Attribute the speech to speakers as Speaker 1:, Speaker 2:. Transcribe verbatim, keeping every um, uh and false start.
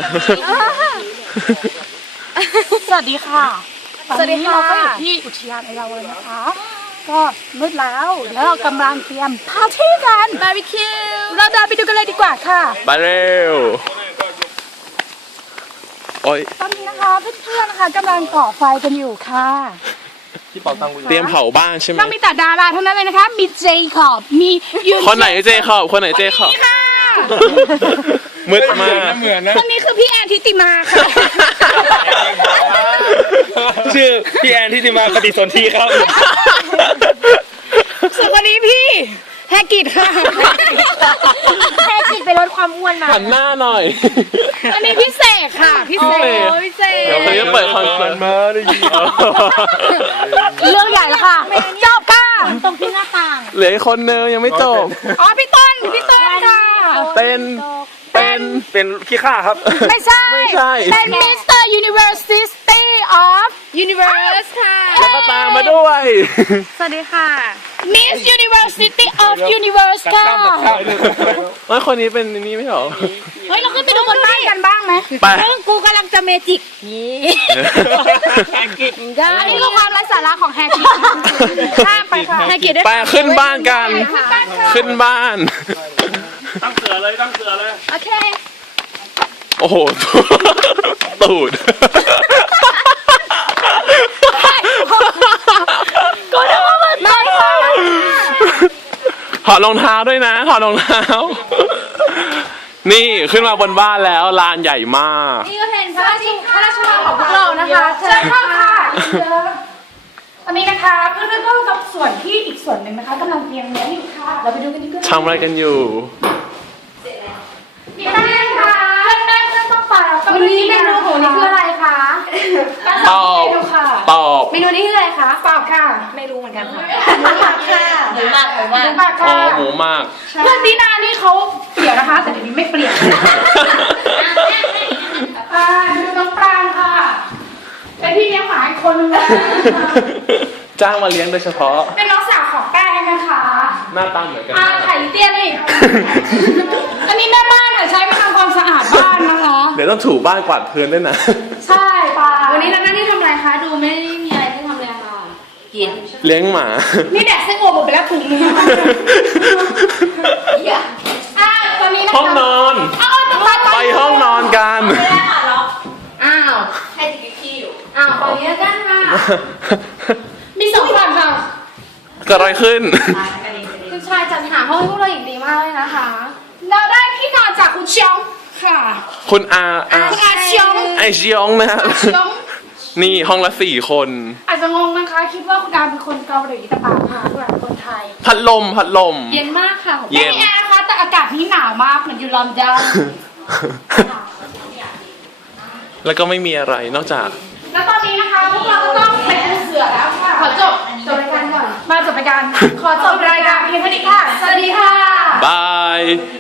Speaker 1: สวัสดีค่ะสวัสดีค่ะเราก็อยู่ที่อุทยานไอราวัณนะคะก็มืดแล้วแล้วเรากำลังเตรียมปาร์ตี้กันบาร์บีคิวเราเดินไปดูกันเลยดีกว่าค่ะ
Speaker 2: ไปเร็วโอ้ย
Speaker 1: ตอนนี้นะคะเพื่อนๆนะคะกำลังก่อไฟกันอยู่ค่ะ
Speaker 2: เตรียมเผาบ้านใช่ไหม
Speaker 1: เรามีแต่ดาราเท่านั้นเลยนะคะมีเจคอบมียูน
Speaker 2: คนไหนเจคอบคนไหนเจคอบมืดมาก
Speaker 1: คนนี้คือพี่แอนทิติมาค่ะ
Speaker 3: ชื่อพี่แอนทิติมาปฏิสนธิครับ
Speaker 1: ส่วนคนนี้พี่แฮกิดค่ะแฮกิดไปลดความอ้วนมา
Speaker 2: หันหน้าหน่อย
Speaker 1: อันนี้พี่เสกค่ะพี่เสกพี่เสก
Speaker 2: เดี๋ยวเขาจะเปิดคอนเสิร์ต
Speaker 3: มาได้ยิน
Speaker 1: เรื่องใหญ่แล้วค่ะจบค่ะตรงที่หน้าต่าง
Speaker 2: เหลือคนนึงยังไม่จบ
Speaker 1: อ๋อพี่ต้นพี่ต้นค่ะ
Speaker 2: เป็นเป็น
Speaker 3: เป็นขี้ข้าครับ
Speaker 1: ไม่ใช่
Speaker 2: ไม่ใช่
Speaker 1: เป็น มิสเตอร์ University of Universe ค่ะ
Speaker 2: แล้วก็ตามมาด้วย
Speaker 1: สวัสดีค่ะ Miss University of Universe ค่ะ
Speaker 2: เฮ้ยคนนี้เป็นนี่ไม่หรอ
Speaker 1: เฮ้ยเราขึ้นไปดูบนบ้านกันบ้างไหม
Speaker 2: ไป
Speaker 1: กูกำลังจะเมจิกนี่แฮกิดได้นี่คือความไร้สาระของแฮกิดข้ามไปค่ะแฮกิดได้
Speaker 2: ไปขึ้นบ้านกันขึ้นบ้าน
Speaker 3: ตั้งเสือเลยตั้งเสือเลย
Speaker 1: โอเค
Speaker 2: โอ้โหตูด
Speaker 1: ก็ได้ว่ามันไม่
Speaker 2: ถอดรองเท้าด้วยนะถอดรองเท้านี่ขึ้นมาบนบ้านแล้วลานใหญ่มาก
Speaker 1: นี่ก็เป็นพระราชพระราชวังของพวกเรานะคะเชิญเข้าค่ะอันนี้นะคะเพื่อนๆก็กับส่วนที่อีกส่วนหนึ่งนะคะกำลังเตรียมเนื้ออยู่ค่ะเราไปดูกันดีกว่า
Speaker 2: ทำอะไรกันอยู่
Speaker 1: พี่แม่ค่ะแม่เพื่อนต้องไปวันนี้เมนูของนี่คืออะไรคะ
Speaker 2: ตอบตอบ
Speaker 1: เมนูนี้คืออะไรคะตอบค่ะไม่รู้เหมือนกันค่ะหมูหมักค่ะหมูหมักหมูหมักหมูหมักค่ะ
Speaker 2: อ๋อหมูหมัก
Speaker 1: เพื่อนตีนานี่เขาเปลี่ยนนะคะแต่เดี๋ยวนี้ไม่เปลี่ยนอ่าดูน้องปรางค่ะเป็นพี่เลี้ยงหมาอีกคนนึงเลย
Speaker 2: จ้างมาเลี้ยงโดยเฉพาะ
Speaker 1: เป็นน้องสาวของแป้งนะคะ
Speaker 2: หน้าตาเหมือนกัน
Speaker 1: อ่าไข่เตี้ยนี่อันนี้แม่บ้านค่ะใช้มาทำความสะอาดบ้านนะคะ
Speaker 2: เดี๋ยวต้องถูบ้านกวาดพื้นด้วยนะ
Speaker 1: ใช่ป่ะ
Speaker 4: วันนี้เราหน้าที่ทำอะไรคะดูไม่มีอะไรที่ทำเลยค่ะกิน
Speaker 2: เลี้ยงหมา
Speaker 1: นี่แดกไส้อั่วหมดไปแล้วถุงนึงอ่าตอนนี้นะคะ
Speaker 2: ห้องนอนไปห้องนอนกัน
Speaker 4: อ้าวให้ติ๊กกี้อยู่อ้าวขออนุญาตกันค่ะ
Speaker 1: มีสองฝั่งค่ะ
Speaker 2: เกิดอะไรขึ้น
Speaker 4: คุณชายจัดหาห้องให้พวกเราอย่างดีมากเลยนะคะ
Speaker 1: เราได้ที่นอนจากคุณเชียงค่ะ
Speaker 2: คุณอาอา
Speaker 1: คุณอาเชียง
Speaker 2: ไอเชียงนะฮะนี่ห้องละสี่คน
Speaker 1: อาจจะงงนะคะคิดว่าคุณอาเป็นคนเกาหลีแต่เปล่าค่ะคุณอาเป็นคนไทย
Speaker 2: พัดลมพัดลม
Speaker 4: เย็นมากค่ะ
Speaker 1: เย็นแอร์นะคะแต่อากาศนี่หนาวมากเหมือนอยู่ลอนดอน
Speaker 2: แล้วก็ไม่มีอะไรนอกจาก
Speaker 1: แล้วตอนนี้นะคะพวกเราก็ต้องไปปูเสือแล้วค่ะขอจบจบรายการก่อนมาจบรายการขอจบรายการเพียงเท่านี้ค่ะสวัสดีค่ะ
Speaker 2: บาย